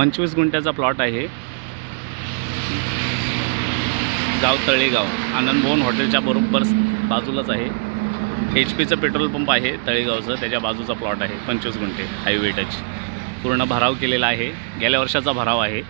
25 गुंठ्याचा plot आहे. गाव तळेगाव, आनंद भवन हॉटेलच्या बरोबर बाजूलाच आहे. HP चं पेट्रोल पंप आहे तळेगावचं, त्याच्या बाजूचा प्लॉट आहे. 25 गुंठे हायवे टच, पूर्ण भराव केलेला आहे. गेल्या वर्षाचा भराव आहे.